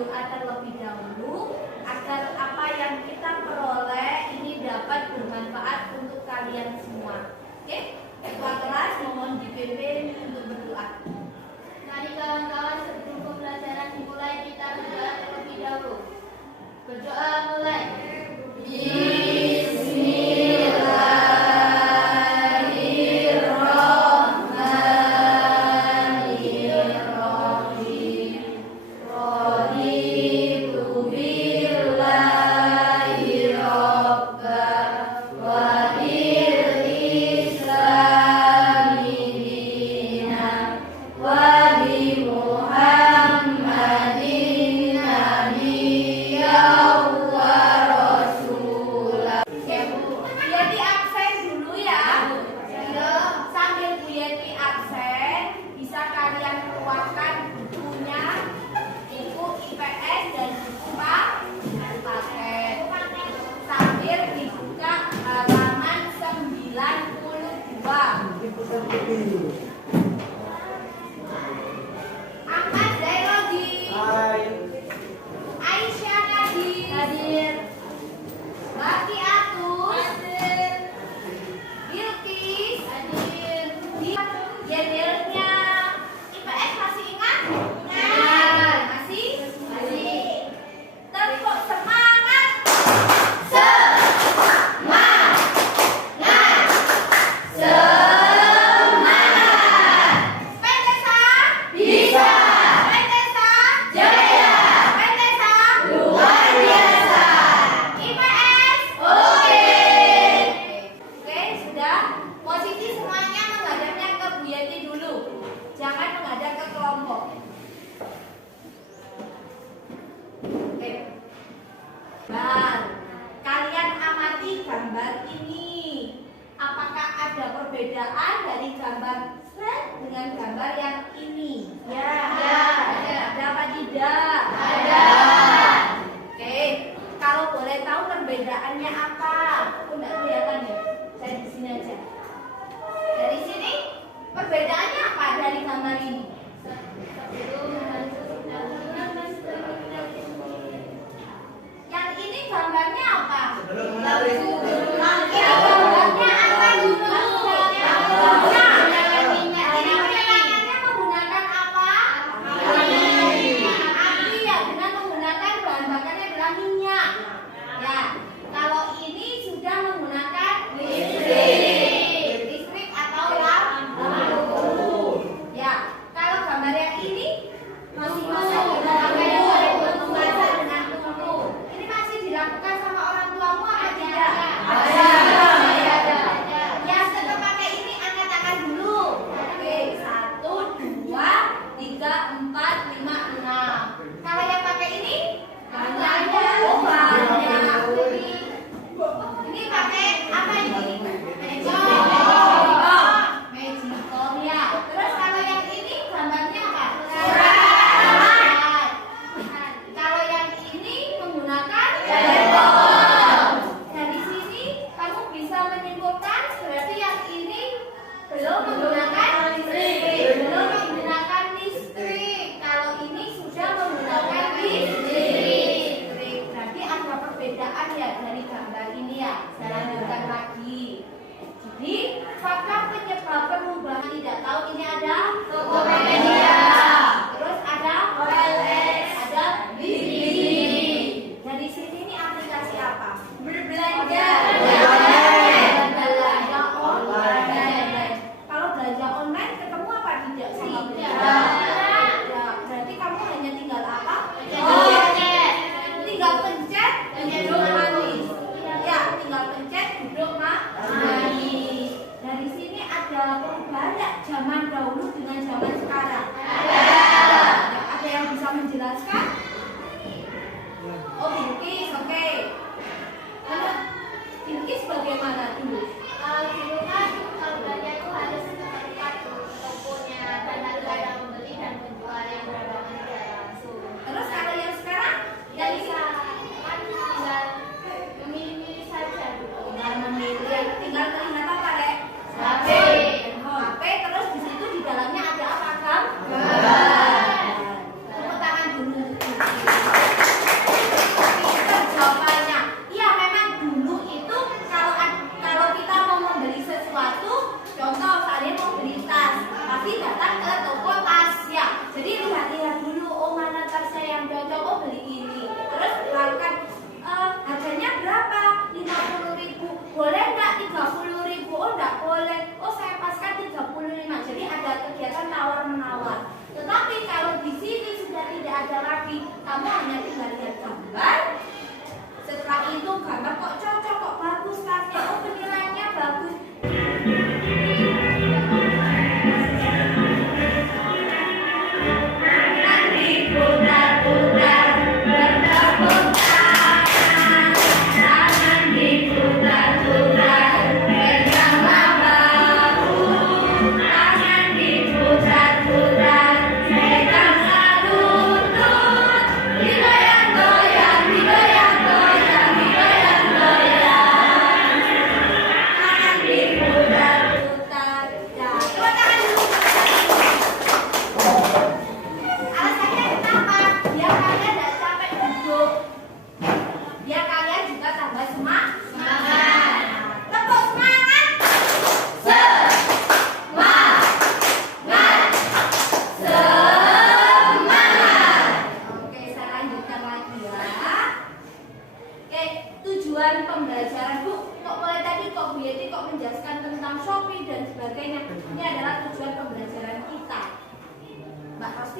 berdoa terlebih dahulu agar apa yang kita peroleh ini dapat bermanfaat untuk kalian semua. Oke? Ketua kelas mohon dipimpin untuk berdoa. Mari kawan-kawan, sebelum pembelajaran dimulai kita berdoa terlebih dahulu. Berdoa mulai. Ahmad Zairodi. Hai. Aisyah Nadi. Hadir. Baki Atus. Hadir. Bilkis. Hadir. Jendelnya IPS masih ingat? Ingat. Masih? Masih. Tepuk semangat. Jangan menghadap ke kelompok. Oke. Kalian amati gambar ini. Apakah ada perbedaan dari gambar slide dengan gambar yang ini? Ya. Ada apa tidak? Ada. Oke. Kalau boleh tahu perbedaannya apa? Aku nggak kelihatan ya. Saya di sini aja. Dari sini perbedaannya apa dari gambar ini? Yang ini gambarnya apa? Sebelum menarik. Ya, gambarnya apa dulu? Ini penerangannya menggunakan apa? Api ya, dengan menggunakan bahan bakarnya adalah minyak. Ya, kalau ini sudah menggunakan listrik atau lampu. Ya,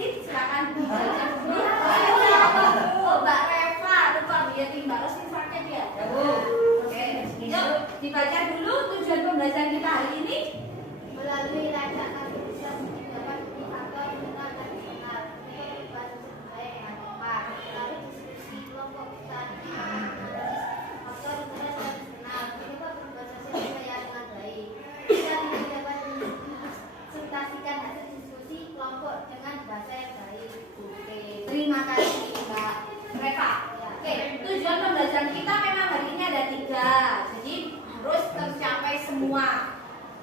Rosin, silakan dibaca dulu. Oh, Mbak Reva, lupa biar Mbak Rosin sakit ya. Oke, yuk dibaca dulu tujuan pembelajaran kita hari ini. Melalui rasa kami bisa dapat faktor tentang tradisional, baik dan tepat. Lalu diskusi kelompok tadi faktor tentang tradisional, penyebab perubahan sosial budaya dengan baik. Kita dapat presentasikan hasil diskusi kelompok dengan bahasa yang baik. Oke. Terima kasih Mbak Reva. Oke, tujuan pembelajaran kita memang hari ini ada 3, jadi harus tercapai semua.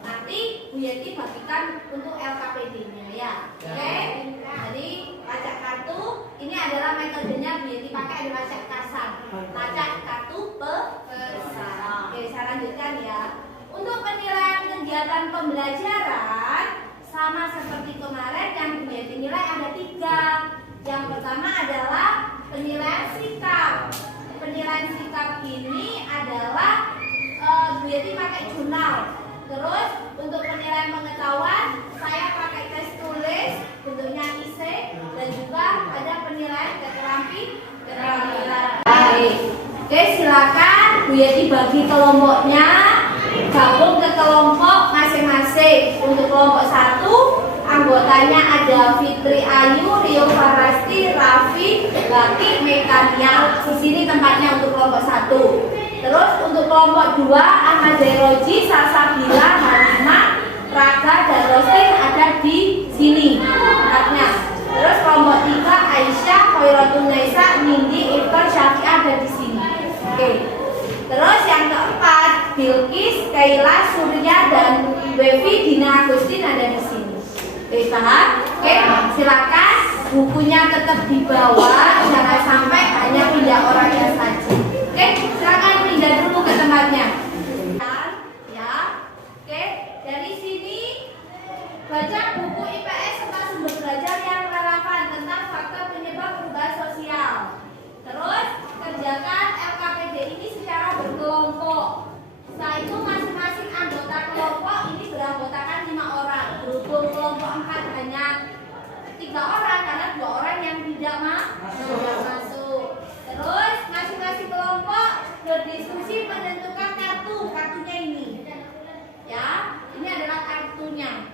Nanti Bu Yeti bagikan untuk LKPD-nya ya. Oke. Jadi lacak kartu ini adalah metodenya Bu Yeti pakai adalah lacak kasar. Lacak kartu besar. Oke, saya lanjutkan ya. Untuk penilaian kegiatan pembelajaran sama seperti kemarin yang Bu Yeti nilai ada 3. Yang pertama adalah penilaian sikap. Penilaian sikap ini adalah Bu Yeti pakai jurnal. Terus untuk penilaian pengetahuan saya pakai tes tulis bentuknya IC dan juga ada penilaian keterampilan. Baik. Oke, silakan Bu Yeti bagi kelompoknya, gabung ke kelompok masing-masing. Untuk kelompok 1 anggotanya ada Fitri Ayu, Rio Farasti, Raffi, Lati, Mekania. Di sini tempatnya untuk kelompok 1. Terus untuk kelompok 2 Ahmad Zairoji, Salsabila, Halimah, Raga, dan Roslin ada di sini tempatnya. Terus kelompok 3 Aisyah, Khairatun Naisa, Nindi, Iftar, Syafiq ada di sini. Oke. Terus yang keempat Bilkis, Kaila, Surya, dan Wevi, Dina, Agustin ada di sini. Oke, paham? Oke, silakan bukunya tetap dibawa, jangan sampai hanya pindah orangnya saja. Oke, silakan pindah dulu ke tempatnya. Ya, oke. Dari sini baca buku IPS serta sumber belajar yang relevan tentang faktor penyebab perubahan sosial. Terus kerjakan LKPD ini secara berkelompok. Setelah itu masing-masing anggota kelompok ini beranggotakan 5 orang. Berhubung kelompok 4 hanya 3 orang karena 2 orang yang tidak masuk. Terus masing-masing kelompok berdiskusi menentukan kartunya ini. Ya, ini adalah kartunya.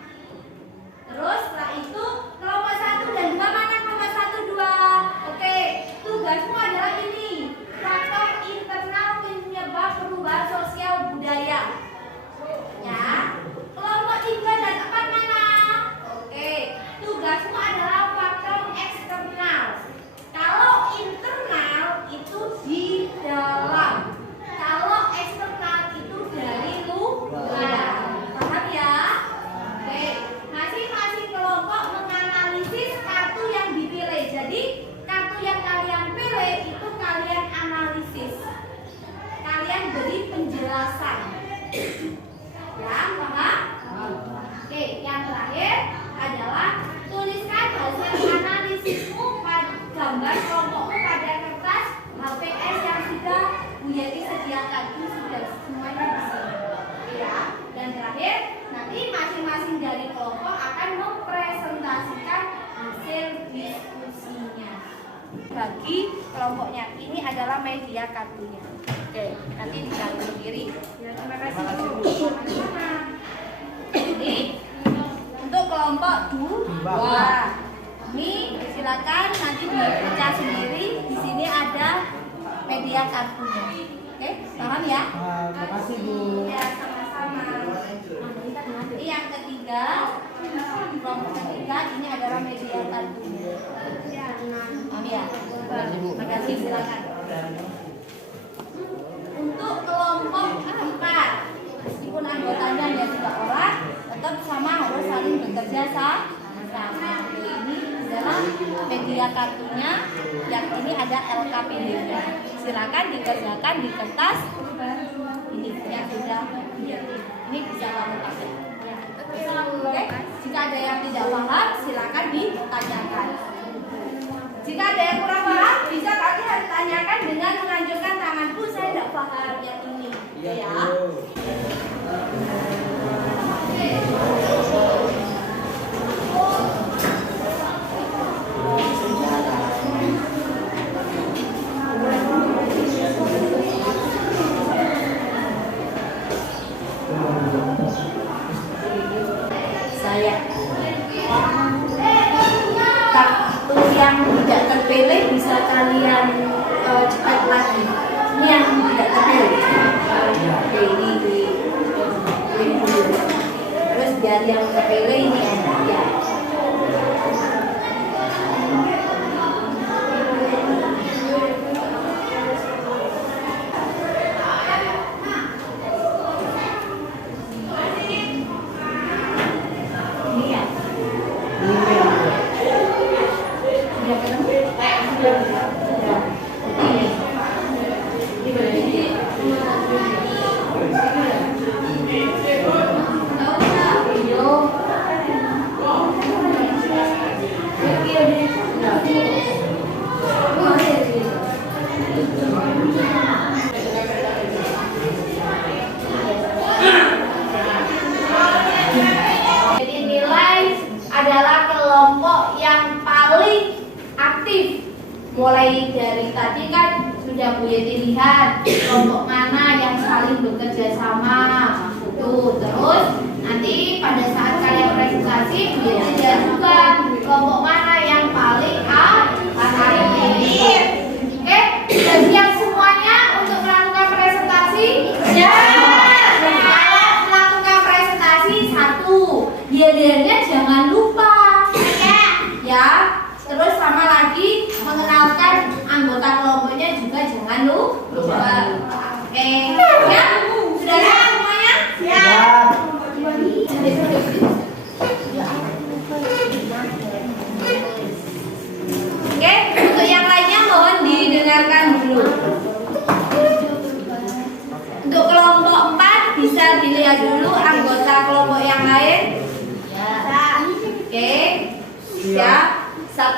Terus setelah itu kelompok 1 dan 2 mana kelompok 1 2? Oke, tugasmu adalah ini. Faktor internal penyebab perubahan sosial budaya. Ya. Kelompok 3 dan 4 mana? Oke, tugasmu adalah faktor eksternal. Kalau internal itu di dalam. Kalau eksternal itu dari luar. Paham ya? Oke, masing-masing kelompok menganalisis kartu yang dipilih. Jadi, kartu yang kalian pilih itu kalian analisis. Kalian beri penjelasan. Ya, paham? Oke, yang terakhir adalah tuliskan hasil analisismu pada gambar kelompokmu pada kertas HPS yang sudah Bu Yeti sediakan. Itu sudah semuanya di sini. Ya, dan terakhir nanti masing-masing dari kelompok akan mempresentasikan hasil diskusinya bagi kelompoknya. Ini adalah media kartunya. Oke, nanti dicari sendiri. Ya, terima kasih Bu. Sama-sama. Jadi untuk kelompok 2 ini silakan nanti dibaca sendiri. Di sini ada media kartunya. Oke, paham ya? Terima kasih Bu. Ya, sama-sama. Ini yang ketiga, kelompok ketiga ini adalah media kartunya. Paham ya? Terima kasih, silakan. Untuk kelompok 4, meskipun anggotanya hanya 3 orang, tetap sama harus saling bekerja sama. Ini adalah media kartunya, yang ini ada LKPD-nya. Silakan dikerjakan di kertas ini yang sudah ini bisa kamu pakai. Oke, jika ada yang tidak paham, silakan ditanyakan. Jika ada yang kurang paham, bisa kalian tanyakan dengan menunjukkan tanganku. Saya tidak paham yang ini. Ya. kalian cepat lagi. Ini yang tidak terpilih. Oke, ini di dulu. Terus biar yang terpilih ini enak ya. Jadi nilai adalah kelompok yang paling aktif. Mulai dari tadi kan sudah Bu Yeti lihat kelompok mana yang saling bekerja sama. Tuh, terus nanti pada saat kalian presentasi Bu Yeti lihat juga kelompok mana yang paling aktif. Oke, sudah siap semuanya untuk melakukan presentasi? Ya. Melakukan presentasi satu. Dia jangan lupa. Ya. Terus sama lagi mengenalkan anggota kelompoknya juga jangan lupa. Oke, ya? Sudah siap semuanya? Siap. Oke, untuk yang lainnya mohon didengarkan dulu. Untuk kelompok 4 bisa dilihat dulu anggota kelompok yang lain. Oke, siap. 1,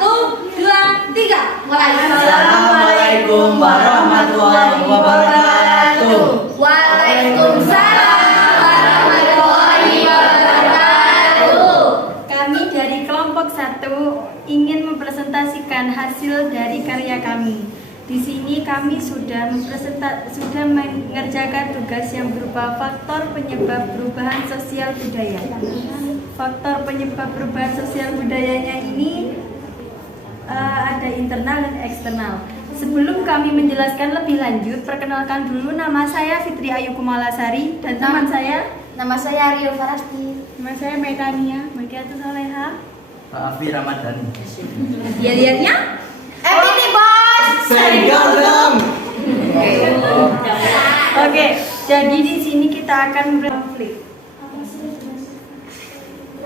2, 3, mulai. Assalamualaikum warahmatullahi wabarakatuh. Waalaikumsalam warahmatullahi wabarakatuh. Kami dari kelompok 1 ingin mempresentasikan hasil dari karya kami. Di sini kami sudah mengerjakan tugas yang berupa faktor penyebab perubahan sosial budaya. Faktor penyebab perubahan sosial budayanya ini ada internal dan eksternal. Sebelum kami menjelaskan lebih lanjut, perkenalkan dulu, nama saya Fitri Ayu Kumalasari dan teman saya. Nama saya Rio Farasti. Nama saya Metania Makiatu Soleha. Pak Afi Ramadhani. Ya lihatnya? Ini bos. Serigala. Oke, jadi di sini kita akan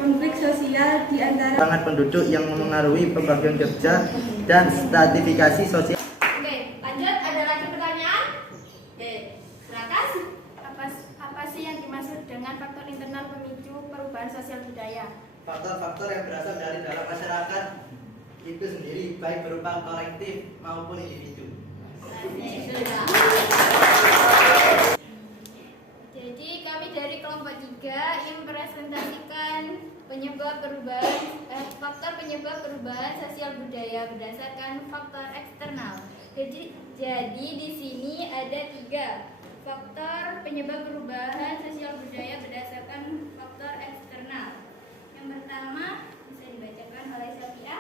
konflik sosial di antara Sangat penduduk yang memengaruhi pembagian kerja dan stratifikasi sosial. Oke, lanjut. Ada lagi pertanyaan? Oke, silakan. apa sih yang dimaksud dengan faktor internal pemicu perubahan sosial budaya? Faktor-faktor yang berasal dari dalam masyarakat itu sendiri, baik berupa kolektif maupun individu. Jadi kami dari kelompok 3 ingin mempresentasikan faktor penyebab perubahan sosial budaya berdasarkan faktor eksternal. Jadi di sini ada 3 faktor penyebab perubahan sosial budaya berdasarkan faktor eksternal. Yang pertama bisa dibacakan oleh Sofia.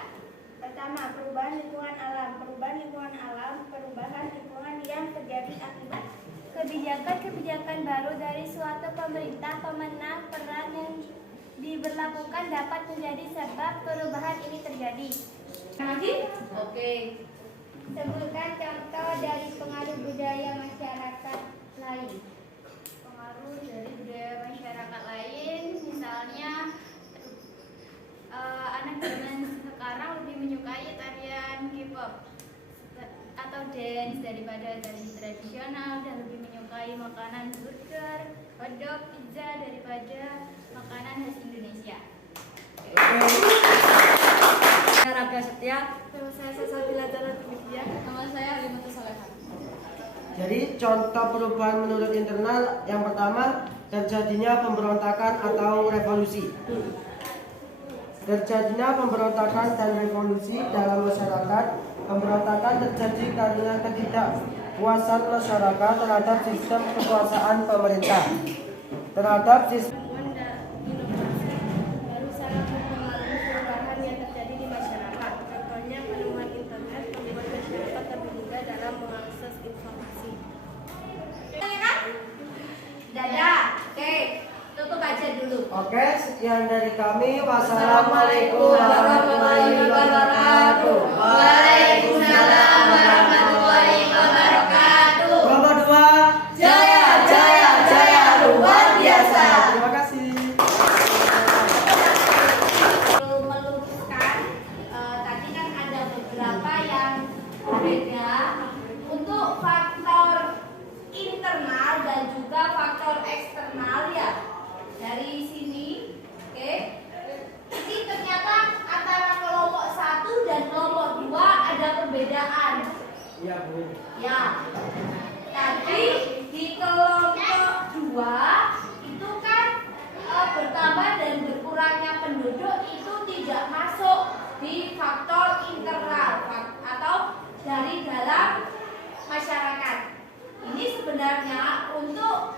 Pertama, perubahan lingkungan alam. Perubahan lingkungan alam, perubahan lingkungan yang terjadi akibat kebijakan-kebijakan baru dari suatu pemerintah pemenang peran yang diberlakukan dapat menjadi sebab perubahan ini terjadi. Lagi? Oke. Sebutkan contoh dari pengaruh budaya masyarakat lain. Pengaruh dari budaya masyarakat lain, misalnya anak zaman sekarang lebih menyukai tarian K-pop atau dance daripada tari tradisional, dan lebih menyukai makanan burger, hotdog, pizza daripada makanan khas Indonesia. Saya Rabia Setia. Nama saya Sasabila Tanatulidya. Nama saya Alimatus Soleha. Jadi contoh perubahan menurut internal yang pertama, terjadinya pemberontakan atau revolusi. Terjadinya pemberontakan dan revolusi dalam masyarakat. Pemberontakan terjadi karena ketidakpuasan masyarakat terhadap sistem kekuasaan pemerintah, terhadap sistem Baru sangat mempengaruhi perubahan yang terjadi di masyarakat. Contohnya penemuan internet membuat masyarakat dari kami. Wassalamualaikum warahmatullahi wabarakatuh. Waalaikumsalam warahmatullahi wabarakatuh. Kelompok 2, Jaya, jaya, jaya, luar biasa. terima kasih. Meluruskan tadi kan ada beberapa yang berbeda untuk faktor internal dan juga faktor eksternal ya. Dari sini, oke. Ini ternyata antara kelompok 1 dan kelompok 2 ada perbedaan. Iya, Bu. Ya. Tadi di kelompok 2 itu kan bertambah dan berkurangnya penduduk itu tidak masuk di faktor internal atau dari dalam masyarakat. Ini sebenarnya untuk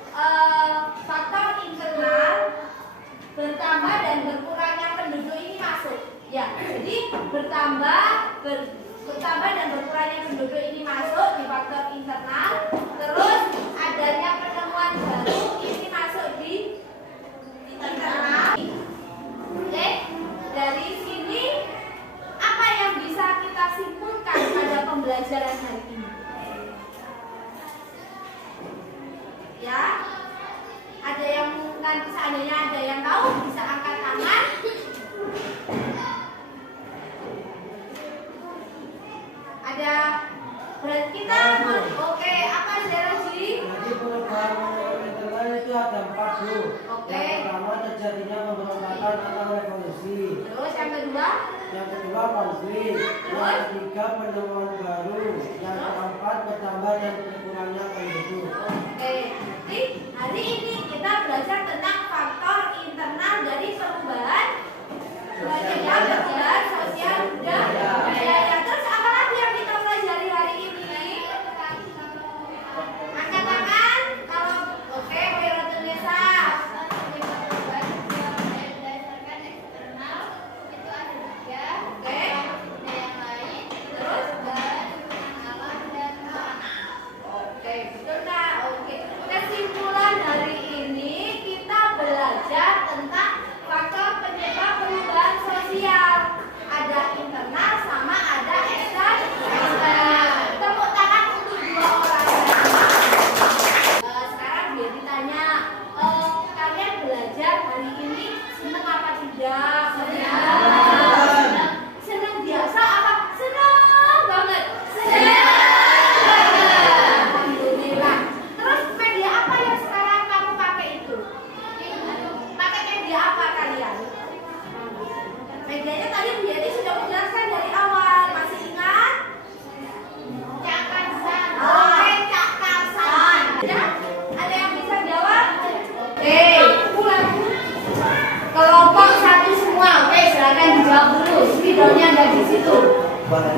faktor internal bertambah dan berkurangnya penduduk ini masuk. Ya, jadi bertambah dan berkurangnya penduduk ini masuk di faktor internal. Terus adanya penemuan baru ini masuk di internal. Oke, dari sini apa yang bisa kita simpulkan pada pembelajaran hari ini? Ya, ada yang nanti seandainya ada yang tahu bisa angkat tangan. Ada berarti kita oke, apa Zeraji? Jadi perubahan menurut internal itu ada 4, Bu. Oke. Yang pertama terjadinya pemberontakan atau revolusi. Terus yang kedua? Yang kedua konflik. Yang ketiga penemuan baru. Yang keempat bertambah dan berkurangnya penduduk. Oke, jadi hari ini kita belajar tentang faktor internal dari perubahan sosial budaya. Terus apa lagi yang kita pelajari hari ini? Angkat tangan kalau oke, Khairatul Nisa. Oke. Terus oke, betul nah. Oke. Kesimpulan hari ini kita belajar tentang faktor penyebab perubahan sosial. Ada internal sama ada eksternal. Tepuk tangan untuk 2 orang. Sekarang biar ditanya, kalian belajar hari ini senang apa tidak? Senang biasa apa? Senang banget. Alhamdulillah. Terus media apa yang sekarang kamu pakai itu? Pakai media apa kalian? Medianya tadi Bu Yati sudah menjelaskan dari awal. Masih ingat? Cakasan. Oke, cakasan. Ada yang bisa jawab? Oke, pulang. Kelompok 1 semua. Oke, silakan dijawab dulu. Videonya ada di situ. Oke.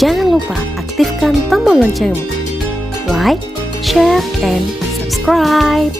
Jangan lupa aktifkan tombol loncengmu. Like, share, and subscribe.